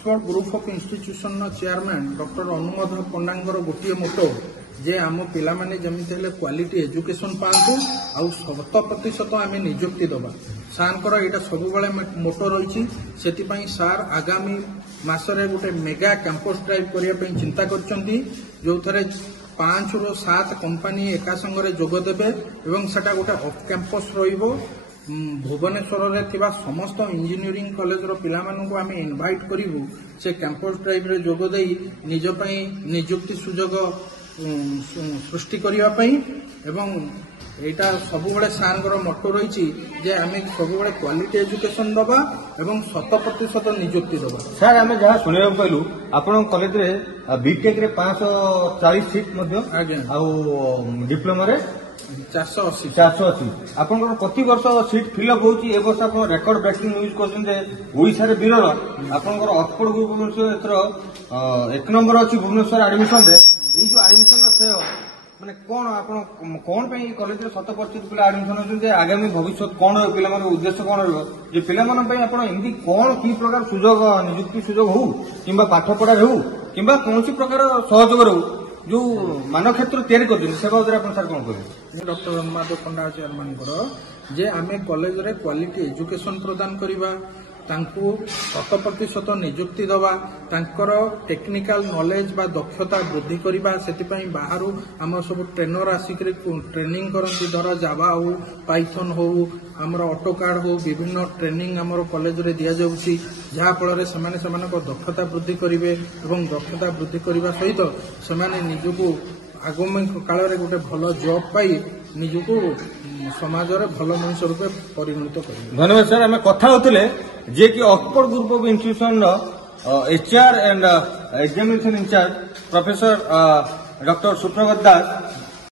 Oxford group of institution chairman doctor अनुमोदन पंडांगर गोटे मोटो जे आम पिला माने जमिति हेले क्वालिटी एजुकेशन पांतु आउ 100% आम नियुक्ति दबा सार यहाँ सब मोटो रही से सार आगामी मासरे गोटे मेगा कैंपस ड्राइव करने चिंता करछंती जो थे 5 ରୁ 7 कंपनी एका संगे जोगदेवे एवं सेटा गोटे ऑफ कैंपस रहिबो भुवनेश्वर रे थिबा समस्त इंजीनियरिंग कॉलेज रो पिला मानन को आमे इनवाइट करिवु से कैंपस ड्राइव रे जोग देई निज पई नियुक्ति सुजोग सृष्टि करिवा पई एवं एटा सबुबले सारंगर मोटो रही जे आम सबुबले क्वालिटी एजुकेशन दबा एवं 100% नियुक्ति दबा। सर आम जहाँ शुणा पाइलु आपण कॉलेज रे बीटेक रे 540 सीट डिप्लोमा रे 480 आपण प्रति वर्ष सीट फिलअप होची ए वर्ष आपण रेकॉर्ड ब्रेकिंग न्यूज करछन जे ओडिसा रे बीरर आपण ऑक्सफोर्ड ग्रुप भुवनेश्वर एतर 1 नंबर अछि भुवनेश्वर एडमिशन रे ए जो एडमिशन से माने कौन आपण कौन पे कॉलेज रे 100% पिला एडमिशन होछन जे आगामी भविष्य कौन हो पिला माने उद्देश्य कौन रहबो जे पिला माने पे आपण एंदी कौन की प्रकार सुजोग नियुक्ति सुजोग हो किंबा पाठ पढ़ा हो किंबा कोनसी प्रकार सहयोग रहू जो मानव क्षेत्र तैयारी करछन से बारे आपण सर कोन कहबे। डॉक्टर अनुमोदन पंडा चेयरमैन जे आमे कॉलेज रे क्वालिटी एजुकेशन प्रदान करिबा तांको 100% नियुक्ति दवा तांकर टेक्निकल नॉलेज बा दक्षता वृद्धि करिबा सेतिपई बाहरु हम सब ट्रेनर आसिक ट्रेनिंग करंती धर जावा हो पाइथन हो हमर ऑटोकाड हो विभिन्न ट्रेनिंग हमर कॉलेज रे दिया जाउची जहा फल से दक्षता वृद्धि करिवे एवं दक्षता वृद्धि करिबा सहित सेमाने निजुको आगामी काल रे गोटे भल जॉब पाई निजुको समाज रे भल मनुष्य रूपे परिगणित करिवे। धन्यवाद सर आम कथा होतले जे कि Oxford group of institution HR and examination incharge professor doctor Suprabhat Das